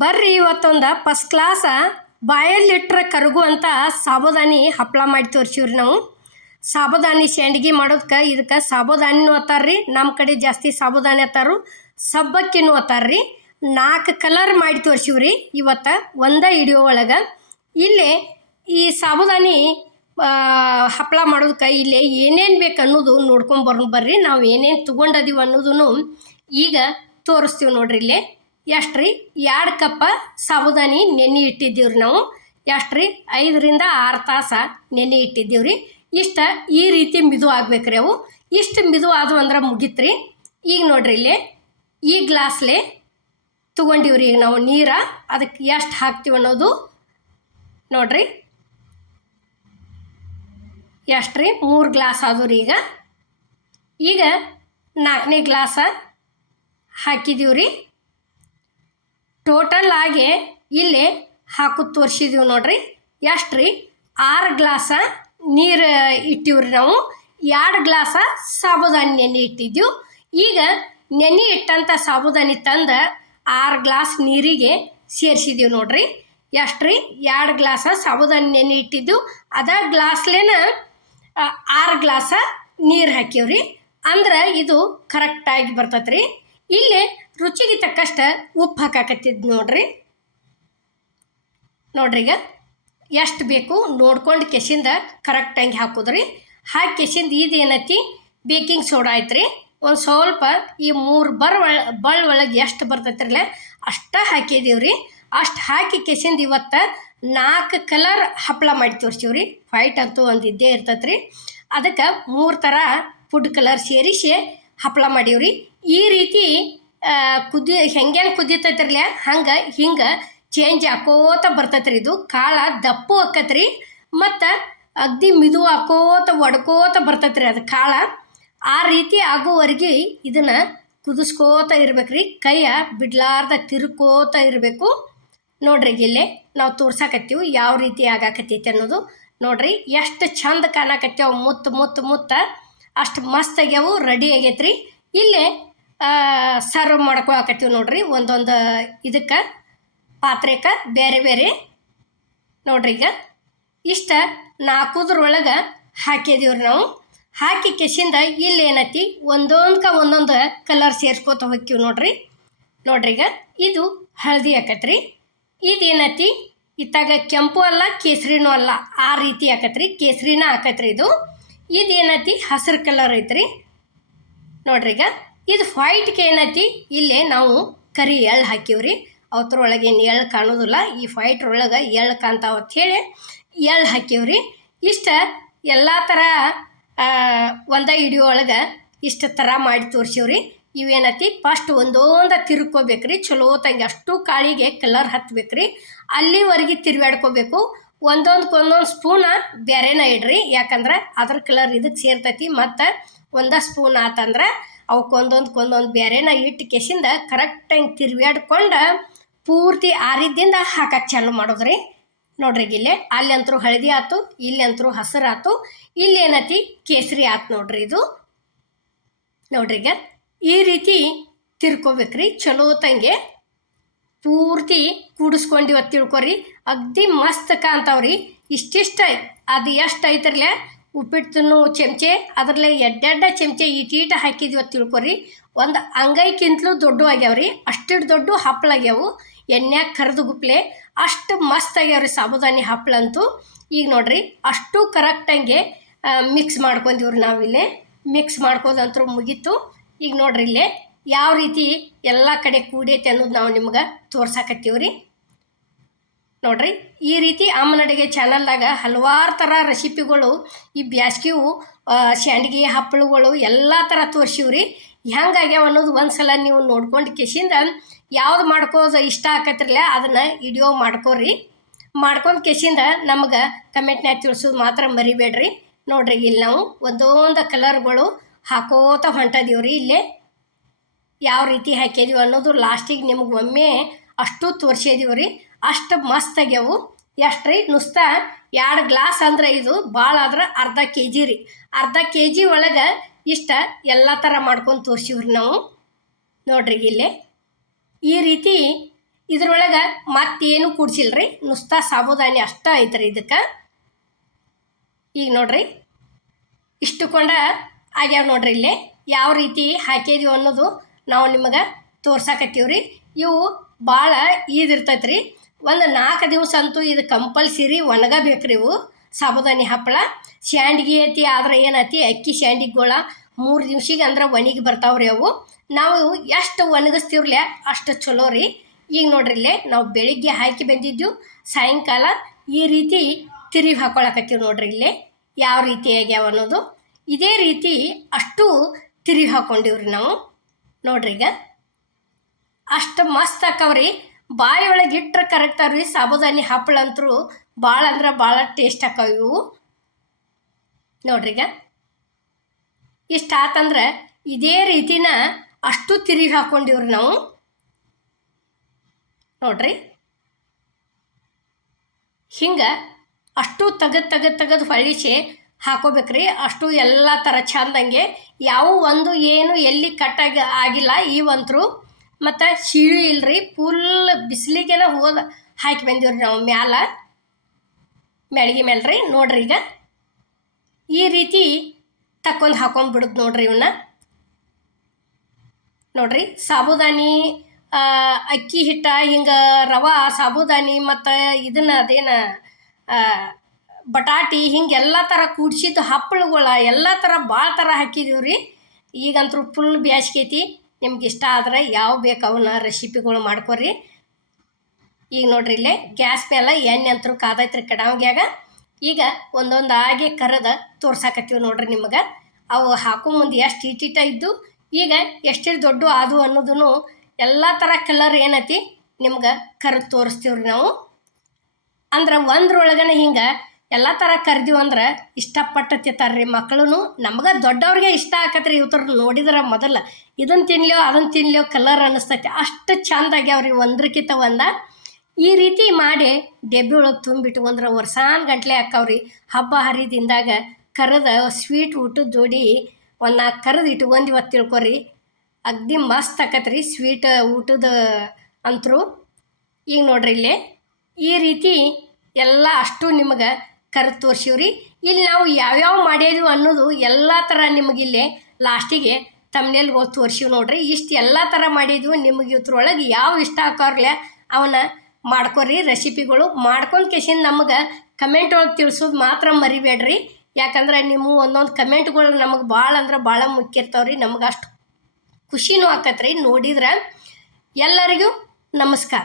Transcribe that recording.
ಬರ್ರಿ ಇವತ್ತೊಂದು ಫಸ್ಟ್ ಕ್ಲಾಸ ಬಾಯಲ್ಲಿಟ್ರೆ ಕರಗುವಂಥ ಸಾಬುದಾನಿ ಹಪ್ಪಳ ಮಾಡಿ ತೋರಿಸಿವ್ರಿ ನಾವು. ಸಾಬುದಾನಿ ಸಂಡ್ಗಿ ಮಾಡೋದಕ್ಕೆ ಇದಕ್ಕೆ ಸಾಬುದಾನಿನೂ ಅತ್ತಾರ್ರಿ, ನಮ್ಮ ಕಡೆ ಜಾಸ್ತಿ ಸಾಬುದಾನಿ ಅತ್ತಾರು, ಸಬ್ಬಕ್ಕಿನೂ ಅತ್ತಾರ್ರಿ. 4 ಕಲರ್ ಮಾಡಿ ತೋರಿಸಿವ್ರಿ ಇವತ್ತು ಒಂದೇ ವಿಡಿಯೋ ಒಳಗೆ. ಇಲ್ಲೇ ಈ ಸಾಬುದಾನಿ ಹಪ್ಪಳ ಮಾಡೋದಕ್ಕೆ ಇಲ್ಲೇ ಏನೇನು ಬೇಕು ಅನ್ನೋದು ಬರ್ರಿ. ನಾವು ಏನೇನು ತೊಗೊಂಡದೀವಿ ಅನ್ನೋದನ್ನು ಈಗ ತೋರಿಸ್ತೀವಿ ನೋಡ್ರಿ. ಇಲ್ಲೇ ಎಷ್ಟು ರೀ, 2 ಕಪ್ ಸಾಬುದಾನಿ ನೆನೆ ಇಟ್ಟಿದ್ದೀವ್ರಿ ನಾವು. ಎಷ್ಟು ರೀ, 5 ರಿಂದ 6 ತಾಸು ನೆನೆ ಇಟ್ಟಿದ್ದೀವ್ರಿ. ಇಷ್ಟು ಈ ರೀತಿ ಮಿದು ಆಗ್ಬೇಕ್ರಿ ಅವು. ಇಷ್ಟು ಮಿದು ಆದವು ಅಂದ್ರೆ ಮುಗಿತ್ರಿ. ಈಗ ನೋಡ್ರಿ ಇಲ್ಲೇ ಈ ಗ್ಲಾಸ್ಲೆ ತೊಗೊಂಡಿವ್ರಿ ಈಗ ನಾವು ನೀರು. ಅದಕ್ಕೆ ಎಷ್ಟು ಹಾಕ್ತೀವಿ ಅನ್ನೋದು ನೋಡ್ರಿ. ಎಷ್ಟು ರೀ, 3 ಗ್ಲಾಸ್ ಆದವು ರೀ. ಈಗ 4ನೇ ಗ್ಲಾಸ ಹಾಕಿದೀವ್ರಿ. ಟೋಟಲ್ ಆಗಿ ಇಲ್ಲಿ ಹಾಕೋದು ತೋರಿಸಿದೀವಿ ನೋಡ್ರಿ. ಎಷ್ಟು ರೀ, 6 ಗ್ಲಾಸ ನೀರು ಇಟ್ಟಿವ್ರಿ ನಾವು. 2 ಗ್ಲಾಸ ಸಾಬುದಾನಿ ನೆನೆ ಇಟ್ಟಿದ್ದೀವಿ. ಈಗ ನೆನೆ ಇಟ್ಟಂಥ ಸಾಬುದಾನಿ ತಂದು 6 ಗ್ಲಾಸ್ ನೀರಿಗೆ ಸೇರಿಸಿದ್ದೀವಿ ನೋಡ್ರಿ. ಎಷ್ಟು ರೀ, 2 ಗ್ಲಾಸ ಸಾಬುದಾನಿ ನೆನೆ ಇಟ್ಟಿದ್ದು ಅದ ಗ್ಲಾಸ್ಲೇನ 6 ಗ್ಲಾಸ ನೀರು ಹಾಕಿವ್ರಿ. ಅಂದ್ರೆ ಇದು ಕರೆಕ್ಟಾಗಿ ಬರ್ತೈತೆ ರೀ. ಇಲ್ಲಿ ರುಚಿಗೆ ತಕ್ಕಷ್ಟು ಉಪ್ಪು ಹಾಕಾಕತ್ತಿದ್ದು ನೋಡ್ರಿ. ಈಗ ಎಷ್ಟು ಬೇಕು ನೋಡ್ಕೊಂಡು ಕೆಸಿಂದ ಕರೆಕ್ಟಾಗಿ ಹಾಕೋದ್ರಿ. ಹಾಕಿ ಕೆಸಿಂದ ಇದೇನೈತಿ ಬೇಕಿಂಗ್ ಸೋಡಾ ಐತ್ರಿ. ಒಂದು ಸ್ವಲ್ಪ ಈ 3 ಬಳ್ಳ ಒಳಗೆ ಎಷ್ಟು ಬರ್ತೈತ್ರಲ್ಲ ಅಷ್ಟು ಹಾಕಿದೀವ್ರಿ. ಅಷ್ಟು ಹಾಕಿ ಕೆಸಿಂದ ಇವತ್ತು 4 ಕಲರ್ ಹಪ್ಪಳ ಮಾಡಿ ತೋರಿಸಿವ್ರಿ. ವೈಟ್ ಅಂತೂ ಒಂದು ಇದ್ದೇ ಇರ್ತೈತ್ರಿ. ಅದಕ್ಕೆ 3 ಥರ ಫುಡ್ ಕಲರ್ ಸೇರಿಸಿ ಹಪ್ಪಳ ಮಾಡೀವ್ರಿ. ಈ ರೀತಿ ಹೆಂಗೆ ಕುದೀತೈತ್ರಲ್ಲ ಹಿಂಗೆ ಚೇಂಜ್ ಹಾಕೋತ ಬರ್ತೈತ್ರಿ. ಇದು ಕಾಳ ದಪ್ಪು ಆಕತ್ರಿ ಮತ್ತು ಅಗ್ದಿ ಮಿದು ಹಾಕೋತ ಒಡ್ಕೋತ ಬರ್ತೈತ್ರಿ ಅದು ಕಾಳ. ಆ ರೀತಿ ಆಗೋವರೆಗೆ ಇದನ್ನು ಕುದಿಸ್ಕೋತ ಇರ್ಬೇಕ್ರಿ. ಕೈಯ ಬಿಡ್ಲಾರ್ದ ತಿರ್ಕೋತ ಇರಬೇಕು ನೋಡ್ರಿ. ಇಲ್ಲೇ ನಾವು ತೋರ್ಸಾಕತ್ತೀವಿ ಯಾವ ರೀತಿ ಆಗಾಕತ್ತೈತಿ ಅನ್ನೋದು ನೋಡ್ರಿ. ಎಷ್ಟು ಚಂದ ಕಾಣಕತ್ತೇವು ಮುತ್ತ ಅಷ್ಟು ಮಸ್ತ್ ಆಗ್ಯಾವು, ರೆಡಿ ಆಗೈತ್ರಿ. ಇಲ್ಲೇ ಸರ್ವ್ ಮಾಡ್ಕೊಳಕತ್ತೀವಿ ನೋಡ್ರಿ. ಒಂದೊಂದು ಇದಕ್ಕೆ ಪಾತ್ರೆಗೆ ಬೇರೆ ಬೇರೆ ನೋಡ್ರಿ. ಈಗ ಇಷ್ಟ 4 ಹಾಕಿದೀವ್ರಿ ನಾವು. ಹಾಕಿ ಕೆಸಿಂದ ಇಲ್ಲಿ ಏನೈತಿ ಒಂದೊಂದು ಕಲರ್ ಸೇರ್ಸ್ಕೋತ ಹೋಗ್ತೀವಿ ನೋಡ್ರಿ. ಈಗ ಇದು ಹಳದಿ ಆಕತ್ರಿ. ಇದೇನೈತಿ ಇತ್ತಾಗ ಕೆಂಪು ಅಲ್ಲ ಕೇಸರಿನೂ ಅಲ್ಲ, ಆ ರೀತಿ ಆಕತ್ರಿ. ಕೇಸರಿನ ಆಕತ್ರಿ ಇದು. ಇದೇನೈತಿ ಹಸಿರು ಕಲರ್ ಐತ್ರಿ ನೋಡ್ರಿ. ಈಗ ಇದು ವೈಟ್ಗೆ ಏನೈತಿ ಇಲ್ಲೇ ನಾವು ಕರಿ ಎಳ್ಳು ಹಾಕಿವ್ರಿ. ಅವತ್ರೊಳಗೆ ಏನು ಎಳ್ಳು ಕಾಣೋದಿಲ್ಲ, ಈ ವೈಟ್ರೊಳಗೆ ಎಳ್ಳು ಕಾಣ್ತಾವ ಅಂಥೇಳಿ ಎಳ್ಳು ಹಾಕಿವ್ರಿ. ಇಷ್ಟ ಎಲ್ಲ ಥರ ಒಂದೇ ವಿಡಿಯೋ ಒಳಗೆ ಇಷ್ಟು ಥರ ಮಾಡಿ ತೋರಿಸಿವ್ರಿ. ಇವೇನೈತಿ ಫಸ್ಟ್ ಒಂದೊಂದು ತಿರ್ಕೋಬೇಕ್ರಿ ಚಲೋ ತಂಗಿ. ಅಷ್ಟು ಕಾಳಿಗೆ ಕಲರ್ ಹತ್ಬೇಕ್ರಿ. ಅಲ್ಲಿವರೆಗೆ ತಿರ್ವ್ಯಾಡ್ಕೋಬೇಕು. ಒಂದೊಂದು ಸ್ಪೂನ ಬೇರೆನ ಇಡ್ರಿ, ಯಾಕಂದ್ರೆ ಅದ್ರ ಕಲರ್ ಇದಕ್ಕೆ ಸೇರ್ತೈತಿ. ಮತ್ತು 1 ಸ್ಪೂನ್ ಆತಂದ್ರೆ ಅವಕ್ಕೊಂದೊಂದು ಬೇರೆನ ಇಟ್ಟು ಕೆಸಿಂದ ಕರೆಕ್ಟಾಗಿ ತಿರ್ವ್ಯಾಡ್ಕೊಂಡು ಪೂರ್ತಿ ಆರಿದ್ದಿಂದ ಹಾಕಕ್ಕೆ ಚಾಲು ಮಾಡೋದ್ರಿ ನೋಡ್ರಿ. ಇಲ್ಲೇ ಅಲ್ಲಿ ಅಂತರೂ ಹಳದಿ ಆಯ್ತು, ಇಲ್ಲಿ ಅಂತರೂ ಹಸಿರು ಆಯ್ತು, ಇಲ್ಲಿ ಏನೈತಿ ಕೇಸರಿ ಆಯ್ತು ನೋಡ್ರಿ. ಇದು ನೋಡ್ರಿ ಈಗ ಈ ರೀತಿ ತಿರ್ಕೋಬೇಕ್ರಿ ಚಲೋ ತಂಗೆ. ಪೂರ್ತಿ ಕೂಡಿಸ್ಕೊಂಡಿವತ್ತು ತಿಳ್ಕೊರಿ. ಅಗ್ದಿ ಮಸ್ತ್ ಕಾಣ್ತಾವ್ರಿ. ಇಷ್ಟಿಷ್ಟ ಅದು ಎಷ್ಟು ಐತ್ರಲ್ಲ ಉಪ್ಪಿಟ್ಟು ಚಮಚೆ ಅದರಲ್ಲೇ 2 ಚಮಚೆ ಈಟೀಟ ಹಾಕಿದ್ವತ್ತು ತಿಳ್ಕೊರಿ. ಒಂದು ಅಂಗೈಕ್ಕಿಂತಲೂ ದೊಡ್ಡ ಆಗ್ಯಾವ್ರಿ. ಅಷ್ಟು ದೊಡ್ಡ ಹಪ್ಪಳ ಆಗ್ಯಾವು. ಎಣ್ಣೆಗೆ ಕರೆದು ಗುಪ್ಲೆ ಅಷ್ಟು ಮಸ್ತ್ ಆಗ್ಯಾವ್ರಿ ಸಾಬುದಾನಿ ಹಪ್ಪಳ ಅಂತೂ. ಈಗ ನೋಡ್ರಿ ಅಷ್ಟು ಕರೆಕ್ಟಂಗೆ ಮಿಕ್ಸ್ ಮಾಡ್ಕೊಂಡಿವ್ರಿ ನಾವಿಲ್ಲೇ. ಮಿಕ್ಸ್ ಮಾಡ್ಕೋದಂತೂ ಮುಗೀತು. ಈಗ ನೋಡ್ರಿ ಇಲ್ಲೇ ಯಾವ ರೀತಿ ಎಲ್ಲ ಕಡೆ ಕೂಡೈತೆ ಅನ್ನೋದು ನಾವು ನಿಮ್ಗೆ ತೋರ್ಸಾಕತ್ತೀವ್ರಿ ನೋಡ್ರಿ. ಈ ರೀತಿ ಅಮ್ಮನ ಅಡುಗೆ ಚಾನಲ್ದಾಗ ಹಲವಾರು ಥರ ರೆಸಿಪಿಗಳು ಈ ಬ್ಯಾಸ್ಗಿವು ಸಂಡ್ಗಿ ಹಪ್ಪಳುಗಳು ಎಲ್ಲ ಥರ ತೋರಿಸಿವ್ರಿ. ಹೆಂಗಾಗ್ಯಾವ ಅನ್ನೋದು ಒಂದು ಸಲ ನೀವು ನೋಡ್ಕೊಂಡು ಕೆಸಿಂದ ಯಾವ್ದು ಮಾಡ್ಕೋದು ಇಷ್ಟ ಆಕತ್ರಲ್ಲ ಅದನ್ನು ವಿಡಿಯೋ ಮಾಡ್ಕೊರಿ. ಮಾಡ್ಕೊಂಡು ಕೆಸಿಂದ ನಮ್ಗೆ ಕಮೆಂಟ್ನಾಗ ತಿಳಿಸೋದು ಮಾತ್ರ ಮರಿಬೇಡ್ರಿ ನೋಡ್ರಿ. ಇಲ್ಲಿ ನಾವು ಒಂದೊಂದು ಕಲರ್ಗಳು ಹಾಕೋತ ಹೊಂಟದೀವ್ರಿ. ಇಲ್ಲೇ ಯಾವ ರೀತಿ ಹಾಕಿದೀವಿ ಅನ್ನೋದು ಲಾಸ್ಟಿಗೆ ನಿಮ್ಗೆ ಒಮ್ಮೆ ಅಷ್ಟು ತೋರಿಸಿದೀವ್ರಿ. ಅಷ್ಟು ಮಸ್ತ್ ಆಗ್ಯಾವು. ಎಷ್ಟು ರೀ, ನುಸ್ತ 2 ಗ್ಲಾಸ್ ಅಂದ್ರೆ ಇದು ಭಾಳ ಆದ್ರೆ ಅರ್ಧ kg ರೀ. ಅರ್ಧ kg ಒಳಗೆ ಇಷ್ಟ ಎಲ್ಲ ಥರ ಮಾಡ್ಕೊಂಡು ತೋರಿಸಿವ್ರಿ ನಾವು ನೋಡ್ರಿ. ಇಲ್ಲೇ ಈ ರೀತಿ ಇದ್ರೊಳಗೆ ಮತ್ತೇನು ಕೂಡ್ಸಿಲ್ರಿ, ನುಸ್ತಾ ಸಾಬುದಾನಿ ಅಷ್ಟೇ ಐತ್ರಿ ಇದಕ್ಕೆ. ಈಗ ನೋಡ್ರಿ ಇಷ್ಟು ಕೊಂಡ ಆಗ್ಯಾವ ನೋಡ್ರಿ. ಇಲ್ಲೇ ಯಾವ ರೀತಿ ಹಾಕಿದೀವಿ ಅನ್ನೋದು ನಾವು ನಿಮಗೆ ತೋರ್ಸಾಕತ್ತೀವ್ರಿ. ಇವು ಭಾಳ ಈದಿರ್ತೈತೆ ರೀ. ಒಂದು 4 ದಿವಸ ಅಂತೂ ಇದು ಕಂಪಲ್ಸರಿ ಒಣಗಬೇಕ್ರಿ. ಇವು ಸಾಬುದಾನಿ ಹಪ್ಪಳ ಸ್ಯಾಂಡ್ಗಿ ಐತಿ, ಆದ್ರೆ ಏನೈತಿ ಅಕ್ಕಿ ಸ್ಯಾಂಡಿಗಳ 3 ದಿವ್ಸಿಗೆ ಅಂದ್ರೆ ಒಣಗಿ ಬರ್ತಾವ್ರಿ ಅವು. ನಾವು ಎಷ್ಟು ಒಣಗಿಸ್ತೀವ್ರಲ್ಲ ಅಷ್ಟು ಚಲೋ ರೀ. ಈಗ ನೋಡ್ರಿ ಇಲ್ಲೇ ನಾವು ಬೆಳಿಗ್ಗೆ ಹಾಕಿ ಬಂದಿದ್ದು, ಸಾಯಂಕಾಲ ಈ ರೀತಿ ತಿರುವಿ ಹಾಕೊಳಕತ್ತೀವಿ ನೋಡ್ರಿ. ಇಲ್ಲೇ ಯಾವ ರೀತಿ ಆಗ್ಯಾವ ಅನ್ನೋದು ಇದೇ ರೀತಿ ಅಷ್ಟು ತಿರುವಿ ಹಾಕೊಂಡಿವ್ರಿ ನಾವು. ನೋಡ್ರಿ ಈಗ ಅಷ್ಟು ಮಸ್ತ್ ಆಕವ್ರಿ. ಬಾಯಿ ಒಳಗೆ ಇಟ್ಟರೆ ಕರೆಕ್ಟ್ ಅವ್ರಿ. ಸಾಬುದಾನಿ ಹಪ್ಪಳ ಅಂತೂ ಭಾಳ ಅಂದ್ರೆ ಭಾಳ ಟೇಸ್ಟ್ ಆಕವು ಇವು. ನೋಡ್ರಿ ಈಗ ಇಷ್ಟ ಆತಂದ್ರೆ ಇದೇ ರೀತಿನ ಅಷ್ಟು ತಿರುವಿ ಹಾಕೊಂಡಿವ್ರಿ ನಾವು. ನೋಡ್ರಿ ಹಿಂಗೆ ಅಷ್ಟು ತೆಗೆದು ಹೊಳಿಸಿ ಹಾಕೋಬೇಕ್ರಿ. ಅಷ್ಟು ಎಲ್ಲ ಥರ ಚಂದಂಗೆ ಯಾವ ಒಂದು ಏನು ಎಲ್ಲಿ ಕಟ್ಟಾಗಿ ಆಗಿಲ್ಲ ಇವಂತರು. ಮತ್ತು ಶಿಳಿ ಇಲ್ರಿ, ಫುಲ್ ಬಿಸಿಲಿಗೆನ ಹೋದ ಹಾಕಿ ಬಂದೀವ್ರಿ ನಾವು ಮ್ಯಾಳಿಗೆ ಮೇಲ್ರಿ. ನೋಡ್ರಿ ಈಗ ಈ ರೀತಿ ತಕ್ಕೊಂಡು ಹಾಕೊಂಡ್ಬಿಡುದು ನೋಡ್ರಿ ಇವನ್ನ. ನೋಡ್ರಿ ಸಾಬುದಾನಿ ಅಕ್ಕಿ ಹಿಟ್ಟ ಹಿಂಗೆ ರವೆ ಸಾಬುದಾನಿ ಮತ್ತು ಇದನ್ನು ಅದೇನು ಬಟಾಟಿ ಹಿಂಗೆಲ್ಲ ಥರ ಕೂಡ್ಸಿದ್ದು ಹಪ್ಪಳಗಳ ಎಲ್ಲ ಥರ ಭಾಳ ಥರ ಹಾಕಿದೀವಿ ರೀ. ಈಗಂತೂ ಫುಲ್ ಬ್ಯಾಸ್ಗೆ ಐತಿ. ನಿಮ್ಗೆ ಇಷ್ಟ ಆದರೆ ಯಾವ ಬೇಕು ಅವನ್ನ ರೆಸಿಪಿಗಳು ಮಾಡ್ಕೊರಿ. ಈಗ ನೋಡ್ರಿ ಇಲ್ಲೇ ಗ್ಯಾಸ್ ಮೇಲೆ ಎಣ್ಣೆ ಅಂತೂ ಕಾದೈತ್ರಿ ಕಡಾವ್ಗ್ಯಾಗ. ಈಗ ಒಂದೊಂದಾಗಿ ಕರೆದ ತೋರ್ಸಾಕತ್ತೀವಿ ನೋಡ್ರಿ ನಿಮಗೆ. ಅವು ಹಾಕೋ ಮುಂದೆ ಎಷ್ಟು ಇಟ್ಟಿಟ್ಟ ಇದ್ದು ಈಗ ಎಷ್ಟು ದೊಡ್ಡ ಆದು ಅನ್ನೋದನ್ನು ಎಲ್ಲ ಥರ ಕಲರ್ ಏನೈತಿ ನಿಮ್ಗೆ ಕರೆದು ತೋರಿಸ್ತೀವ್ರಿ ನಾವು. ಅಂದ್ರೆ ಒಂದ್ರೊಳಗನೆ ಹಿಂಗೆ ಎಲ್ಲ ಥರ ಕರ್ದೀವಿ ಅಂದ್ರೆ ಇಷ್ಟಪಟ್ಟು ತಿಂತಾರ್ರಿ ಮಕ್ಕಳು. ನಮ್ಗೆ ದೊಡ್ಡವ್ರಿಗೆ ಇಷ್ಟ ಆಕತ್ರಿ. ಇವ್ರ ನೋಡಿದ್ರೆ ಮೊದಲು ಇದನ್ನು ತಿನ್ಲಿಯೋ ಅದನ್ನು ತಿನ್ಲಿಯೋ ಕಲರ್ ಅನ್ನಿಸ್ತೈತಿ. ಅಷ್ಟು ಚಂದ ಆಗ್ಯಾವ್ರಿ ಒಂದ್ರಕ್ಕಿಂತ ಒಂದ. ಈ ರೀತಿ ಮಾಡಿ ಡೆಬ್ಬಿ ಒಳಗೆ ತುಂಬಿಟ್ಕೊಂಡ್ರೆ ವರ್ಷಾನ್ ಗಂಟ್ಲೆ ಹಾಕವ್ರಿ. ಹಬ್ಬ ಹರಿದಿಂದಾಗ ಕರೆದ ಸ್ವೀಟ್ ಊಟದ ಜೋಡಿ ಒಂದು 4 ಕರೆದು ಇಟ್ಕೊಂಡ್ವತ್ತು ತಿಳ್ಕೊರಿ. ಅಗ್ದಿ ಮಸ್ತ್ ಆಕತ್ರಿ ಸ್ವೀಟ್ ಊಟದ ಅಂತರೂ. ಈಗ ನೋಡ್ರಿ ಇಲ್ಲೇ ಈ ರೀತಿ ಎಲ್ಲ ಅಷ್ಟು ನಿಮಗೆ ಕರೆದು ತೋರಿಸಿವ್ರಿ. ಇಲ್ಲಿ ನಾವು ಯಾವ್ಯಾವ ಮಾಡಿದ್ವಿ ಅನ್ನೋದು ಎಲ್ಲ ಥರ ನಿಮಗಿಲ್ಲೇ ಲಾಸ್ಟಿಗೆ ತಮ್ಮನೇಲಿ ತೋರಿಸಿವಿ ನೋಡ್ರಿ. ಇಷ್ಟು ಎಲ್ಲ ಥರ ಮಾಡಿದ್ವಿ. ನಿಮಗೆ ಇದ್ರೊಳಗೆ ಯಾವ ಇಷ್ಟ ಆಕೋರ್ಲೆ ಅವನ್ನ ಮಾಡ್ಕೊರಿ. ರೆಸಿಪಿಗಳು ಮಾಡ್ಕೊಂಡು ಕೇಸಿಂದ ನಮಗೆ ಕಮೆಂಟ್ ಒಳಗೆ ತಿಳಿಸೋದು ಮಾತ್ರ ಮರಿಬೇಡ್ರಿ. ಯಾಕಂದ್ರೆ ನಿಮ್ಮ ಒಂದೊಂದು ಕಮೆಂಟ್ಗಳು ನಮಗೆ ಭಾಳ ಅಂದ್ರೆ ಭಾಳ ಮುಖ್ಯ ಇರ್ತಾವ್ರಿ. ನಮಗೆ ಅಷ್ಟು ಖುಷಿನೂ ಆಕತ್ರಿ ನೋಡಿದ್ರೆ. ಎಲ್ಲರಿಗೂ ನಮಸ್ಕಾರ.